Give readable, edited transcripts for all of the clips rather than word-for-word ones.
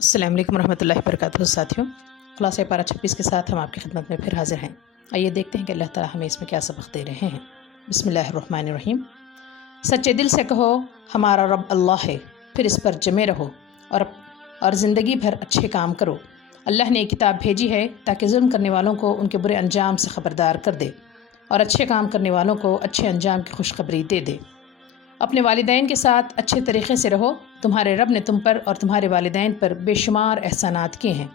अस्सलाम वालेकुम रहमतुल्लाहि वबरकातुहू। साथियों, खुलासा पारा 26 के साथ हम आपकी खिदमत में फिर हाजिर हैं। आइए देखते हैं कि अल्लाह ताला हमें इसमें क्या सबक दे रहे हैं। बिस्मिल्लाहिर्रहमानिर्रहीम। सच्चे दिल से कहो हमारा रब अल्लाह है, फिर इस पर जमे रहो और ज़िंदगी भर अच्छे काम करो। अल्लाह ने एक किताब भेजी है ताकि जुल्म करने वालों को उनके बुरे अंजाम से ख़बरदार कर दे और अच्छे काम करने वालों को अच्छे अंजाम की खुशखबरी दे दे। अपने वालिदैन के साथ अच्छे तरीक़े से रहो। तुम्हारे रब ने तुम पर और तुम्हारे वालिदैन पर बेशुमार एहसानात किए हैं।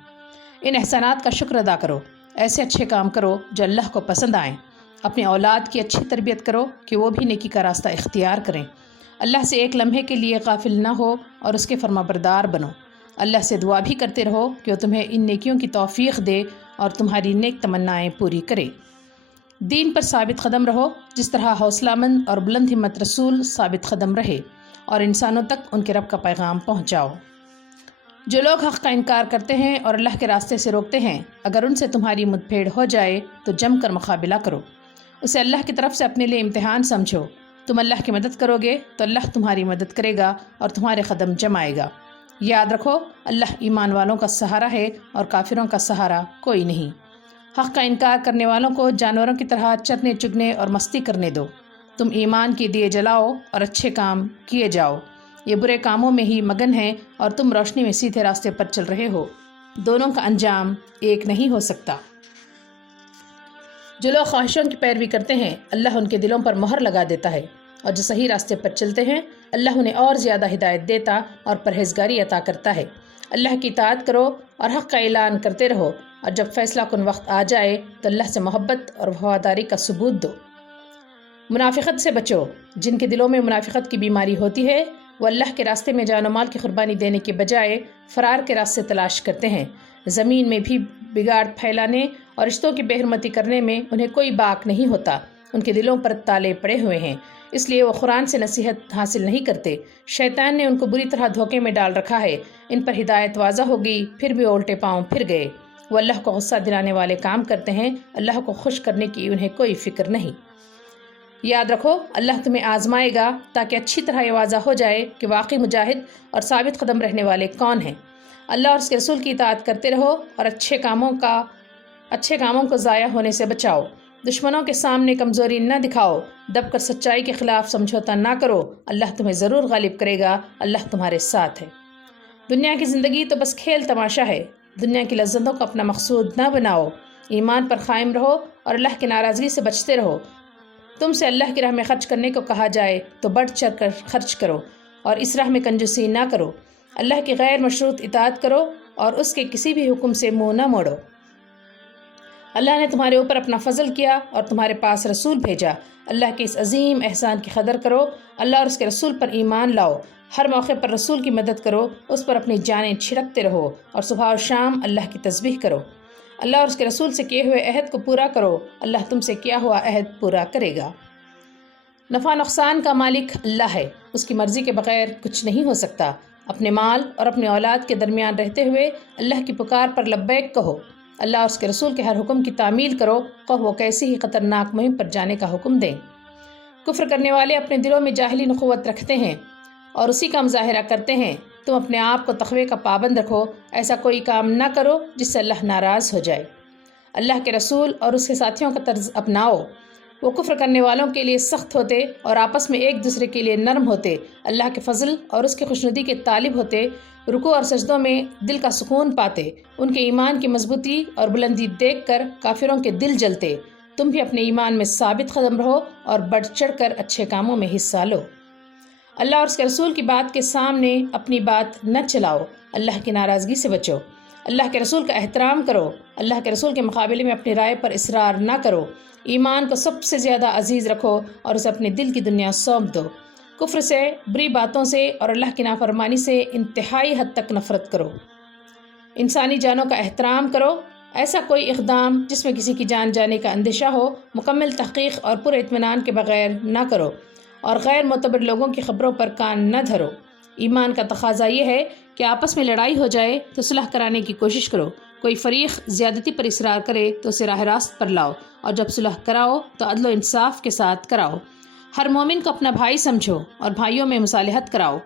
इन एहसानात का शुक्र अदा करो। ऐसे अच्छे काम करो जो अल्लाह को पसंद आएँ। अपनी औलाद की अच्छी तरबियत करो कि वो भी नेकी का रास्ता इख्तियार करें। अल्लाह से एक लम्हे के लिए गाफिल ना हो और उसके फरमाबरदार बनो। अल्लाह से दुआ भी करते रहो कि वो तुम्हें इन नेकियों की तौफीक दे और तुम्हारी नेक तमन्नाएँ पूरी करे। दीन पर साबित कदम रहो, जिस तरह हौसलामंद और बुलंद हिम्मत रसूल साबित कदम रहे और इंसानों तक उनके रब का पैगाम पहुँचाओ। जो लोग हक़ का इनकार करते हैं और अल्लाह के रास्ते से रोकते हैं, अगर उनसे तुम्हारी मुठभेड़ हो जाए तो जम कर मुकाबला करो। उसे अल्लाह की तरफ से अपने लिए इम्तिहान समझो। तुम अल्लाह की मदद करोगे तो अल्लाह तुम्हारी मदद करेगा और तुम्हारे कदम जमाएगा। याद रखो, अल्लाह ईमान वालों का सहारा है और काफिरों का सहारा कोई नहीं। हक़ का इनकार करने वालों को जानवरों की तरह चरने चुगने और मस्ती करने दो। तुम ईमान के दिए जलाओ और अच्छे काम किए जाओ। ये बुरे कामों में ही मगन है और तुम रोशनी में सीधे रास्ते पर चल रहे हो। दोनों का अंजाम एक नहीं हो सकता। जो लोग ख्वाहिशों की पैरवी करते हैं, अल्लाह उनके दिलों पर मोहर लगा देता है, और जो सही रास्ते पर चलते हैं, अल्लाह उन्हें और ज़्यादा हिदायत देता और परहेजगारी अता करता है। अल्लाह की इताअत करो और हक़ का ऐलान करते रहो, और जब फैसला कुन वक्त आ जाए तो अल्लाह से मोहब्बत और वफादारी का सबूत दो। मुनाफिकत से बचो। जिनके दिलों में मुनाफिकत की बीमारी होती है, वो अल्लाह के रास्ते में जान माल की कुर्बानी देने के बजाय फ़रार के रास्ते तलाश करते हैं। ज़मीन में भी बिगाड़ फैलाने और रिश्तों की बेहरमती करने में उन्हें कोई बाक नहीं होता। उनके दिलों पर ताले पड़े हुए हैं, इसलिए वो कुरान से नसीहत हासिल नहीं करते। शैतान ने उनको बुरी तरह धोखे में डाल रखा है। इन पर हिदायत वाज़ा हो गई, फिर भी उल्टे पाँव फिर गए। वो अल्लाह को गुस्सा दिलाने वाले काम करते हैं। अल्लाह को खुश करने की उन्हें कोई फ़िक्र नहीं। याद रखो, अल्लाह तुम्हें आजमाएगा ताकि अच्छी तरह ये वाज़ा हो जाए कि वाकई मुजाहिद और साबित कदम रहने वाले कौन हैं। अल्लाह और उसके रसूल की इताअत करते रहो और अच्छे कामों को ज़ाया होने से बचाओ। दुश्मनों के सामने कमज़ोरी न दिखाओ। दब कर सच्चाई के ख़िलाफ़ समझौता ना करो। अल्लाह तुम्हें ज़रूर गालिब करेगा। अल्लाह तुम्हारे साथ है। दुनिया की ज़िंदगी तो बस खेल तमाशा है। दुनिया की लज्जतों को अपना मकसूद न बनाओ। ईमान पर कायम रहो और अल्लाह की नाराज़गी से बचते रहो। तुमसे अल्लाह की राह में खर्च करने को कहा जाए तो बढ़ चढ़ कर खर्च करो और इस राह में कंजूसी ना करो। अल्लाह की गैर मशरूत इताअत करो और उसके किसी भी हुक्म से मुँह न मोड़ो। अल्लाह ने तुम्हारे ऊपर अपना फ़ज़ल किया और तुम्हारे पास रसूल भेजा। अल्लाह के इस अजीम एहसान की कदर करो। अल्लाह और उसके रसूल पर ईमान लाओ। हर मौके पर रसूल की मदद करो। उस पर अपनी जानें छिड़कते रहो और सुबह और शाम अल्लाह की तस्बीह करो। अल्लाह और उसके रसूल से किए हुए अहद को पूरा करो। अल्लाह तुमसे किया हुआ अहद पूरा करेगा। नफ़ा नुकसान का मालिक अल्लाह है। उसकी मर्ज़ी के बग़ैर कुछ नहीं हो सकता। अपने माल और अपनी औलाद के दरमियान रहते हुए अल्लाह की पुकार पर लब्बैक कहो। अल्लाह और उसके रसूल के हर हुक्म की तामील करो, कहो वो कैसी ही ख़तरनाक मुहिम पर जाने का हुक्म दें। कुफ्र करने वाले अपने दिलों में जाहिली नखुवत रखते हैं और उसी का मुज़ाहिरा करते हैं। तुम अपने आप को तक़वे का पाबंद रखो। ऐसा कोई काम ना करो जिससे अल्लाह नाराज़ हो जाए। अल्लाह के रसूल और उसके साथियों का तर्ज अपनाओ। वो कुफ्र करने वालों के लिए सख्त होते और आपस में एक दूसरे के लिए नरम होते। अल्लाह के फजल और उसकी खुशनुदी के तालिब होते। रुकू और सजदों में दिल का सुकून पाते। उनके ईमान की मजबूती और बुलंदी देखकर काफिरों के दिल जलते। तुम भी अपने ईमान में साबित कदम रहो और बढ़ चढ़ कर अच्छे कामों में हिस्सा लो। अल्लाह और उसके रसूल की बात के सामने अपनी बात न चलाओ। अल्लाह की नाराज़गी से बचो। अल्लाह के रसूल का एहतराम करो। अल्लाह के रसूल के मुकाबले में अपनी राय पर इसरार ना करो। ईमान को सबसे ज़्यादा अजीज़ रखो और उसे अपने दिल की दुनिया सौंप दो। कुफ्र से, बुरी बातों से और अल्लाह की नाफरमानी से इंतहाई हद तक नफ़रत करो। इंसानी जानों का एहतराम करो। ऐसा कोई इक़दाम जिसमें किसी की जान जाने का अंदेशा हो, मुकम्मल तहक़ीक़ और पूरे इत्मीनान के बग़ैर ना करो और गैर मोतबर लोगों की ख़बरों पर कान न धरो। ईमान का तक़ाज़ा ये है कि आपस में लड़ाई हो जाए तो सुलह कराने की कोशिश करो। कोई फ़रीक़ ज़्यादती पर इसरार करे तो उसे राह रास्त पर लाओ, और जब सुलह कराओ तो अदल व इंसाफ के साथ कराओ। हर मोमिन को अपना भाई समझो और भाइयों में मुसालहत कराओ।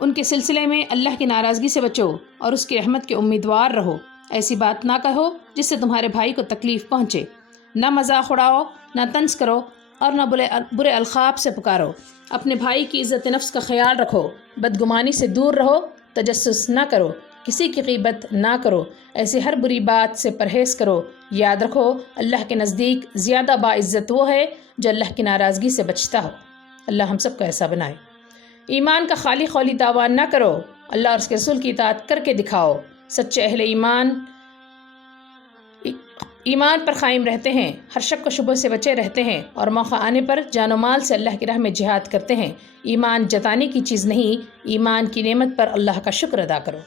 ان کے سلسلے میں اللہ کی ناراضگی سے بچو اور اس کی رحمت کے امیدوار رہو۔ ایسی بات نہ کہو جس سے تمہارے بھائی کو تکلیف پہنچے، نہ مذاق اڑاؤ، نہ طنز کرو اور نہ برے القاب سے پکارو۔ اپنے بھائی کی عزت نفس کا خیال رکھو، بدگمانی سے دور رہو، تجسس نہ کرو، کسی کی غیبت نہ کرو، ایسی ہر بری بات سے پرہیز کرو۔ یاد رکھو اللہ کے نزدیک زیادہ باعزت وہ ہے جو اللہ کی ناراضگی سے بچتا ہو۔ اللہ ہم سب کو ایسا بنائے۔ ایمان کا خالی قولی دعویٰ نہ کرو، اللہ اور اس کے رسول کی اطاعت کر کے دکھاؤ۔ سچے اہل ایمان پر قائم رہتے ہیں، ہر شک و شبہ سے بچے رہتے ہیں اور موقع آنے پر جان و مال سے اللہ کی راہ میں جہاد کرتے ہیں۔ ایمان جتانے کی چیز نہیں، ایمان کی نعمت پر اللہ کا شکر ادا کرو۔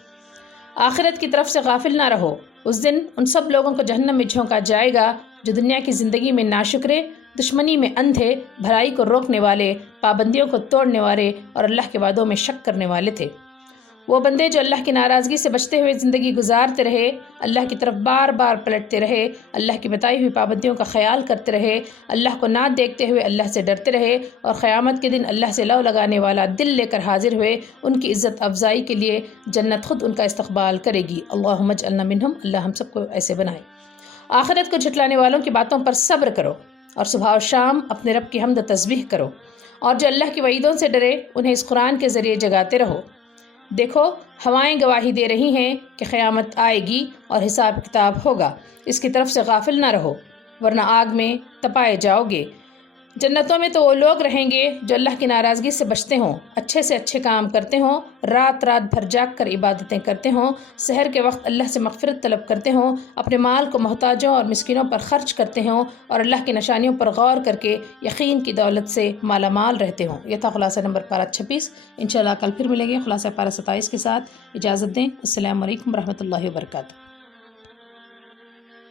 آخرت کی طرف سے غافل نہ رہو، اس دن ان سب لوگوں کو جہنم میں جھونکا جائے گا جو دنیا کی زندگی میں ناشکرے، دشمنی میں اندھے، بھلائی کو روکنے والے، پابندیوں کو توڑنے والے اور اللہ کے وعدوں میں شک کرنے والے تھے۔ وہ بندے جو اللہ کی ناراضگی سے بچتے ہوئے زندگی گزارتے رہے، اللہ کی طرف بار بار پلٹتے رہے، اللہ کی بتائی ہوئی پابندیوں کا خیال کرتے رہے، اللہ کو نہ دیکھتے ہوئے اللہ سے ڈرتے رہے اور قیامت کے دن اللہ سے لو لگانے والا دل لے کر حاضر ہوئے، ان کی عزت افزائی کے لیے جنت خود ان کا استقبال کرے گی۔ اللہم اجعلنا منہم، اللہ ہم سب کو ایسے بنائے۔ آخرت کو جھٹلانے والوں کی باتوں پر صبر کرو اور صبح و شام اپنے رب کی حمد و تسبیح کرو، اور جو اللہ کی وعیدوں سے ڈرے انہیں اس قرآن کے ذریعے جگاتے رہو۔ دیکھو ہوائیں گواہی دے رہی ہیں کہ قیامت آئے گی اور حساب کتاب ہوگا، اس کی طرف سے غافل نہ رہو ورنہ آگ میں تپائے جاؤ گے۔ جنتوں میں تو وہ لوگ رہیں گے جو اللہ کی ناراضگی سے بچتے ہوں، اچھے سے اچھے کام کرتے ہوں، رات رات بھر جاگ کر عبادتیں کرتے ہوں، سحر کے وقت اللہ سے مغفرت طلب کرتے ہوں، اپنے مال کو محتاجوں اور مسکینوں پر خرچ کرتے ہوں اور اللہ کی نشانیوں پر غور کر کے یقین کی دولت سے مالا مال رہتے ہوں۔ یہ تھا خلاصہ نمبر پارہ 26۔ انشاءاللہ کل پھر ملیں گے خلاصہ پارہ 27 کے ساتھ۔ اجازت دیں، السلام علیکم ورحمۃ اللہ وبرکاتہ۔